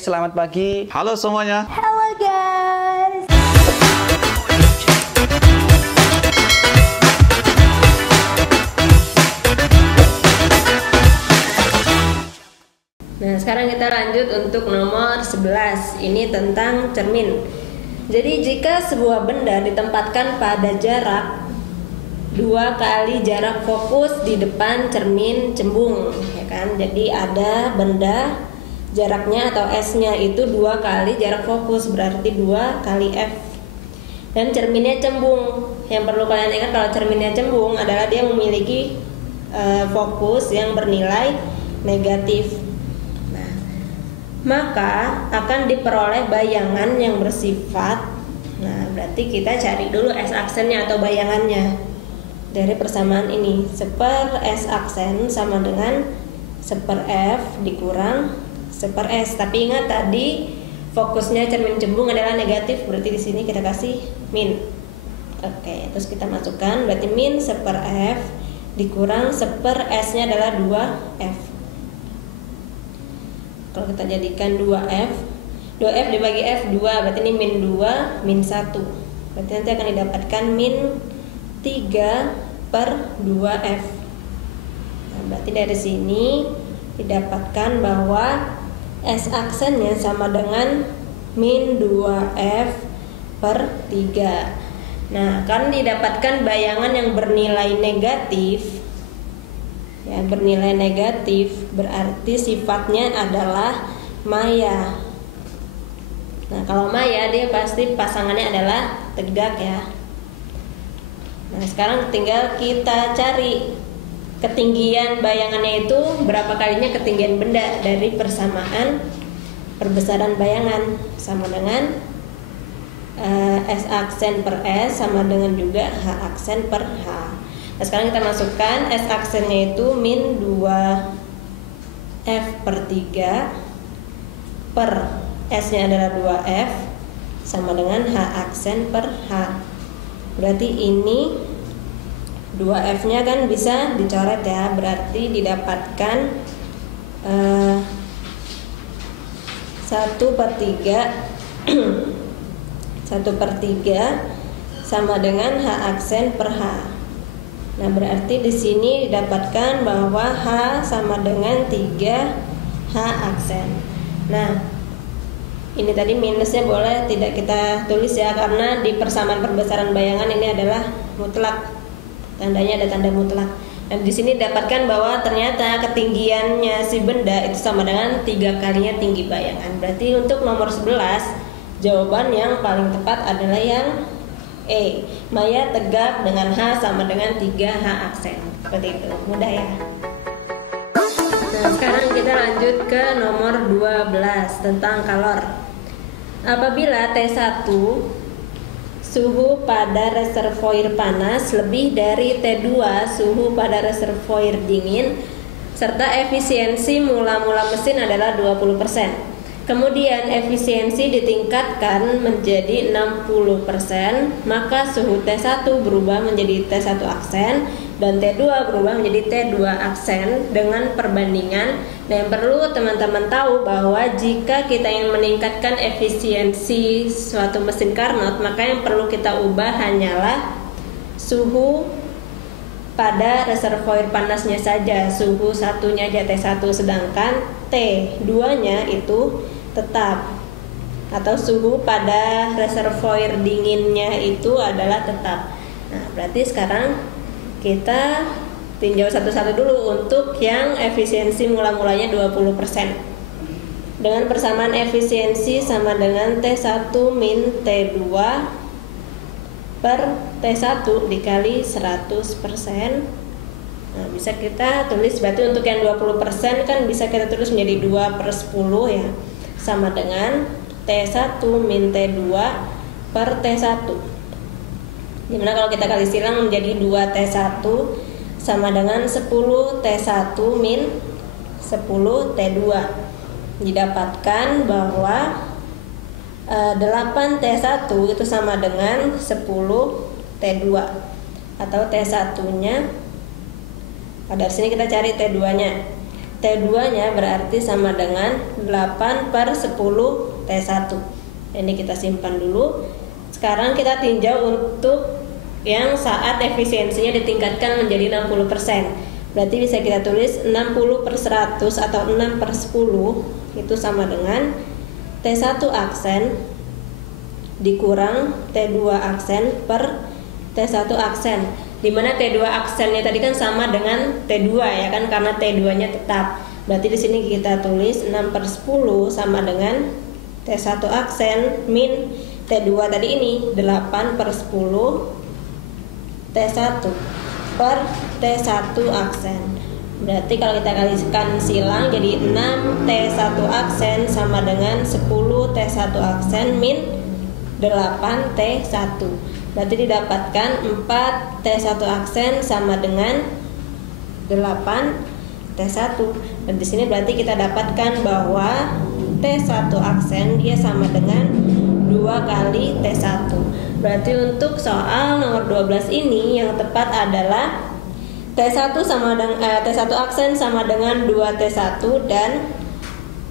Selamat pagi. Halo semuanya. Halo guys. Nah, sekarang kita lanjut untuk nomor 11. Ini tentang cermin. Jadi jika sebuah benda ditempatkan pada jarak 2 kali jarak fokus di depan cermin cembung, ya kan? Jadi ada benda jaraknya atau S-nya itu 2 kali jarak fokus, berarti 2 kali F. Dan cerminnya cembung. Yang perlu kalian ingat kalau cerminnya cembung adalah dia memiliki fokus yang bernilai negatif. Nah, maka akan diperoleh bayangan yang bersifat. Nah, berarti kita cari dulu S aksennya atau bayangannya dari persamaan ini. Seper S aksen sama dengan seper F dikurang seper S. Tapi ingat tadi fokusnya cermin cembung adalah negatif, berarti di sini kita kasih min. Oke, terus kita masukkan berarti min seper F dikurang seper S-nya adalah 2F. Kalau kita jadikan 2F, 2F dibagi F 2, berarti ini min 2 min 1. Berarti nanti akan didapatkan min 3 per 2F. Nah, berarti dari sini didapatkan bahwa S aksennya sama dengan min 2F per 3. Nah, kan didapatkan bayangan yang bernilai negatif. Ya, bernilai negatif berarti sifatnya adalah maya. Nah, kalau maya dia pasti pasangannya adalah tegak ya. Nah, sekarang tinggal kita cari ketinggian bayangannya itu berapa kalinya ketinggian benda dari persamaan perbesaran bayangan, sama dengan S aksen per S sama dengan juga H aksen per H. Nah, sekarang kita masukkan S aksennya itu min 2F per 3 per S-nya adalah 2F sama dengan H aksen per H. Berarti ini 2F-nya kan bisa dicoret ya, berarti didapatkan 1/3 1/3 sama dengan H aksen per H. Nah, berarti di sini didapatkan bahwa H sama dengan 3H aksen. Nah, ini tadi minusnya boleh tidak kita tulis ya, karena di persamaan perbesaran bayangan ini adalah mutlak. Tandanya ada tanda mutlak. Dan di sini dapatkan bahwa ternyata ketinggiannya si benda itu sama dengan 3 kalinya tinggi bayangan. Berarti untuk nomor 11 jawaban yang paling tepat adalah yang E. Maya tegak dengan H sama dengan 3H aksen. Seperti itu. Mudah ya. Nah, sekarang kita lanjut ke nomor 12 tentang kalor. Apabila T1 suhu pada reservoir panas lebih dari T2 suhu pada reservoir dingin serta efisiensi mula-mula mesin adalah 20%. Kemudian efisiensi ditingkatkan menjadi 60%, maka suhu T1 berubah menjadi T1 aksen dan T2 berubah menjadi T2 aksen dengan perbandingan. Dan yang perlu teman-teman tahu bahwa jika kita ingin meningkatkan efisiensi suatu mesin Carnot, maka yang perlu kita ubah hanyalah suhu pada reservoir panasnya saja, suhu satunya aja T1, sedangkan T2-nya itu tetap, atau suhu pada reservoir dinginnya itu adalah tetap. Nah, berarti sekarang kita tinjau satu-satu dulu untuk yang efisiensi mula-mulanya 20%. Dengan persamaan efisiensi sama dengan T1 min T2 per T1 dikali 100%. Nah, bisa kita tulis berarti untuk yang 20% kan bisa kita tulis menjadi 2/10 ya, sama dengan T1 min T2 per T1. Dimana kalau kita kali silang menjadi 2T1 sama dengan 10T1 min 10T2. Didapatkan bahwa 8T1 itu sama dengan 10T2, atau T1 nya pada sini kita cari T2 nya. T2-nya berarti sama dengan 8 per 10 T1. Ini kita simpan dulu. Sekarang kita tinjau untuk yang saat efisiensinya ditingkatkan menjadi 60%. Berarti bisa kita tulis 60 per 100 atau 6 per 10 itu sama dengan T1 aksen dikurang T2 aksen per T1 aksen, dimana T2 aksennya tadi kan sama dengan T2 ya kan, karena T2-nya tetap. Berarti di sini kita tulis 6 per 10 sama dengan T1 aksen min T2 tadi ini 8 per 10 T1 per T1 aksen. Berarti kalau kita kalikan silang jadi 6 T1 aksen sama dengan 10 T1 aksen min 8 T1. Berarti didapatkan 4 T1 aksen sama dengan 8 T1. Dan di sini berarti kita dapatkan bahwa T1 aksen dia sama dengan 2 kali T1. Berarti untuk soal nomor 12 ini yang tepat adalah T1 T1 aksen sama dengan 2 T1 dan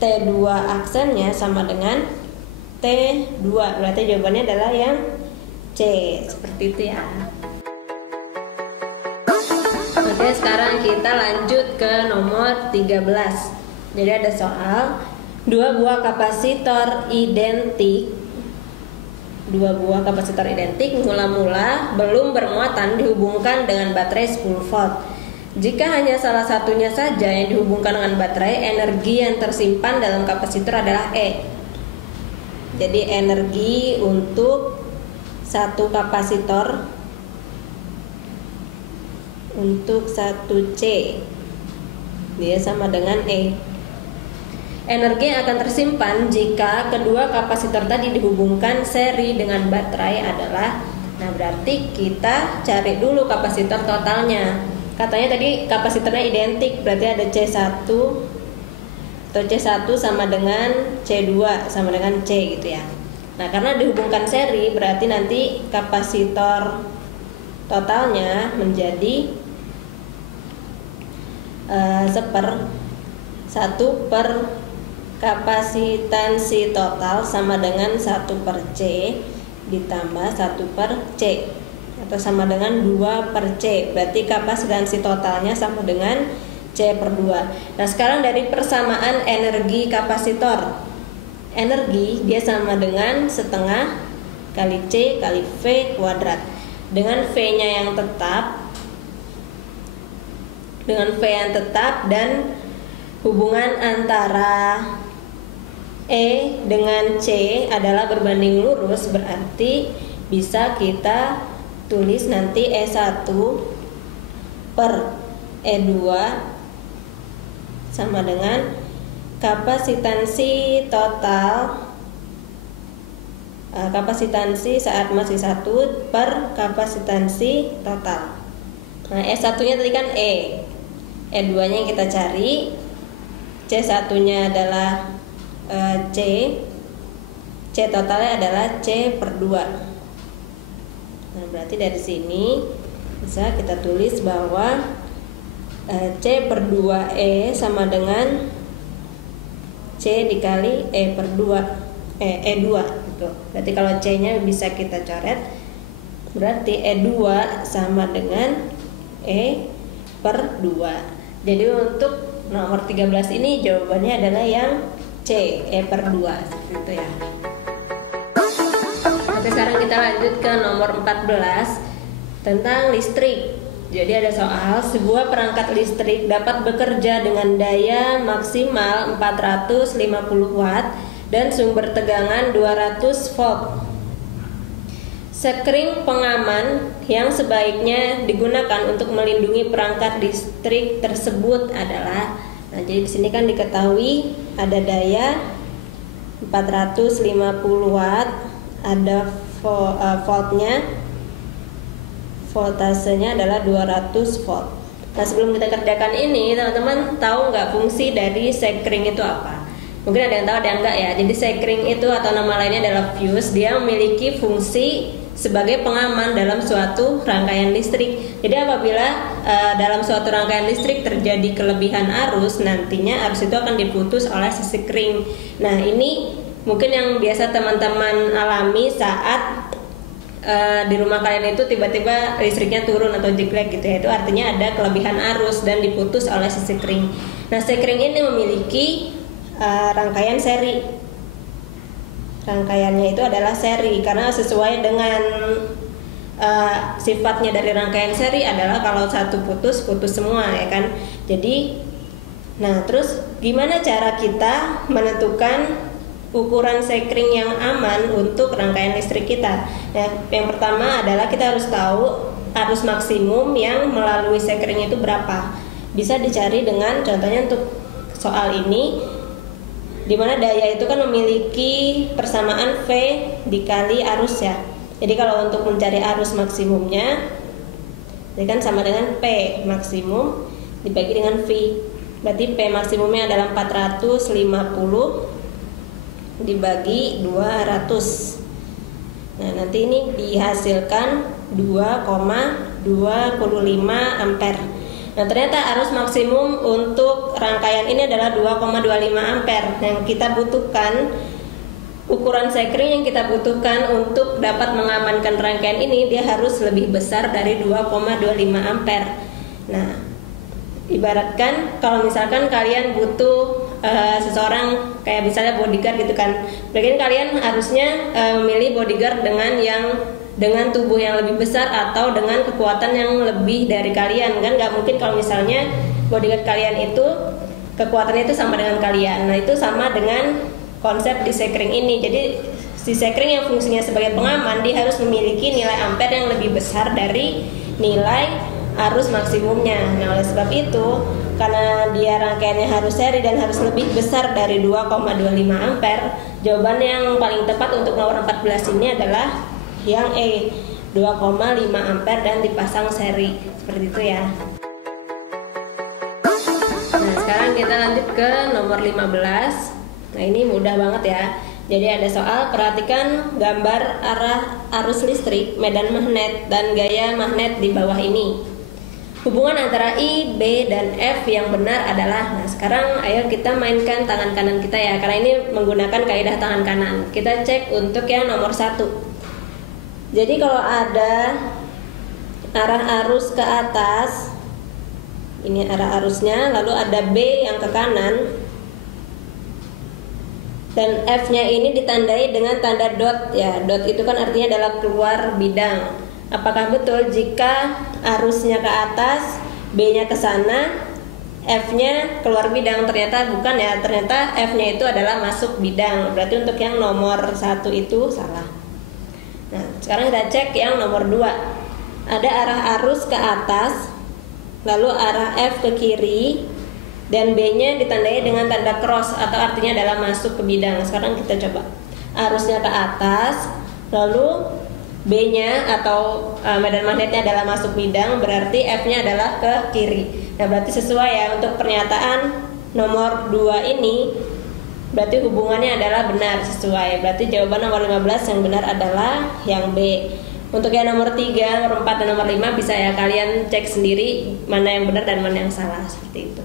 T2 aksennya sama dengan T2. Berarti jawabannya adalah yang C. Seperti itu ya. Oke, sekarang kita lanjut ke nomor 13. Jadi ada soal 2 buah kapasitor identik. 2 buah kapasitor identik mula-mula belum bermuatan dihubungkan dengan baterai 10 volt. Jika hanya salah satunya saja yang dihubungkan dengan baterai, energi yang tersimpan dalam kapasitor adalah E. Jadi energi untuk satu kapasitor untuk 1C dia sama dengan E. Energi yang akan tersimpan jika kedua kapasitor tadi dihubungkan seri dengan baterai adalah, nah berarti kita cari dulu kapasitor totalnya. Katanya tadi kapasitornya identik, berarti ada C1 atau C1 sama dengan C2 sama dengan C gitu ya. Nah karena dihubungkan seri berarti nanti kapasitor totalnya menjadi 1 per kapasitansi total sama dengan 1 per C ditambah 1 per C atau sama dengan 2 per C. Berarti kapasitansi totalnya sama dengan C per 2. Nah sekarang dari persamaan energi kapasitor, energi dia sama dengan setengah kali C kali V kuadrat. Dengan V nya yang tetap, dan hubungan antara E dengan C adalah berbanding lurus, berarti bisa kita tulis nanti E1 per E2 sama dengan kapasitansi total, kapasitansi saat masih 1 per kapasitansi total. Nah E1 nya tadi kan E, E2 nya yang kita cari, C1 nya adalah C totalnya adalah C per 2. Nah berarti dari sini bisa kita tulis bahwa C per 2E sama dengan C dikali E per 2 E2 gitu. Berarti kalau C nya bisa kita coret, berarti E2 sama dengan E per 2. Jadi untuk nomor 13 ini jawabannya adalah yang C, E per 2 seperti itu ya. Oke, sekarang kita lanjut ke nomor 14 tentang listrik. Jadi ada soal sebuah perangkat listrik dapat bekerja dengan daya maksimal 450 watt dan sumber tegangan 200 volt. Sekring pengaman yang sebaiknya digunakan untuk melindungi perangkat listrik tersebut adalah, nah jadi di sini kan diketahui ada daya 450 watt, ada voltnya, voltasenya adalah 200 volt. Nah sebelum kita kerjakan ini, teman-teman tahu nggak fungsi dari sekring itu apa? Mungkin ada yang tahu, ada yang enggak ya. Jadi sekring itu atau nama lainnya adalah fuse. Dia memiliki fungsi sebagai pengaman dalam suatu rangkaian listrik. Jadi apabila dalam suatu rangkaian listrik terjadi kelebihan arus, nantinya arus itu akan diputus oleh sisi kering. Nah, ini mungkin yang biasa teman-teman alami saat di rumah kalian itu tiba-tiba listriknya turun atau jeglek gitu ya. Itu artinya ada kelebihan arus dan diputus oleh sisi kering. Nah, sisi kering ini memiliki rangkaian seri. Rangkaiannya itu adalah seri karena sesuai dengan sifatnya dari rangkaian seri adalah kalau satu putus semua ya kan. Jadi, nah terus gimana cara kita menentukan ukuran sekring yang aman untuk rangkaian listrik kita? Ya, yang pertama adalah kita harus tahu arus maksimum yang melalui sekring itu berapa. Bisa dicari dengan contohnya untuk soal ini, di mana daya itu kan memiliki persamaan V dikali arus ya. Jadi kalau untuk mencari arus maksimumnya, ini kan sama dengan P maksimum dibagi dengan V. Berarti P maksimumnya adalah 450 dibagi 200. Nah, nanti ini dihasilkan 2,25 ampere. Nah, ternyata arus maksimum untuk rangkaian ini adalah 2,25 ampere. Yang kita butuhkan, ukuran sekring yang kita butuhkan untuk dapat mengamankan rangkaian ini, dia harus lebih besar dari 2,25 ampere. Nah, ibaratkan kalau misalkan kalian butuh seseorang kayak misalnya bodyguard gitu kan, berarti kalian harusnya memilih bodyguard dengan tubuh yang lebih besar atau dengan kekuatan yang lebih dari kalian kan. Nggak mungkin kalau misalnya bodyguard kalian itu kekuatannya itu sama dengan kalian. Nah, itu sama dengan konsep di sekring ini. Jadi si sekring yang fungsinya sebagai pengaman, dia harus memiliki nilai ampere yang lebih besar dari nilai arus maksimumnya. Nah, oleh sebab itu, karena dia rangkaiannya harus seri dan harus lebih besar dari 2,25 ampere, jawaban yang paling tepat untuk nomor 14 ini adalah yang E, 2,5 ampere dan dipasang seri. Seperti itu ya. Nah, sekarang kita lanjut ke nomor 15. Nah, ini mudah banget ya. Jadi ada soal, perhatikan gambar arah arus listrik, medan magnet, dan gaya magnet di bawah ini. Hubungan antara I, B, dan F yang benar adalah. Nah, sekarang ayo kita mainkan tangan kanan kita ya, karena ini menggunakan kaidah tangan kanan. Kita cek untuk yang nomor 1. Jadi kalau ada arah arus ke atas, ini arah arusnya, lalu ada B yang ke kanan, dan F-nya ini ditandai dengan tanda dot ya. Dot itu kan artinya adalah keluar bidang. Apakah betul jika arusnya ke atas, B-nya ke sana, F-nya keluar bidang? Ternyata bukan ya, ternyata F-nya itu adalah masuk bidang. Berarti untuk yang nomor 1 itu salah. Nah, sekarang kita cek yang nomor 2. Ada arah arus ke atas, lalu arah F ke kiri, dan B-nya ditandai dengan tanda cross atau artinya adalah masuk ke bidang. Sekarang kita coba. Arusnya ke atas, lalu B-nya atau medan magnetnya adalah masuk bidang, berarti F-nya adalah ke kiri. Nah, berarti sesuai ya untuk pernyataan nomor 2 ini. Berarti hubungannya adalah benar, sesuai. Berarti jawaban nomor 15 yang benar adalah yang B. Untuk yang nomor 3, nomor 4, dan nomor 5 bisa ya kalian cek sendiri mana yang benar dan mana yang salah, seperti itu.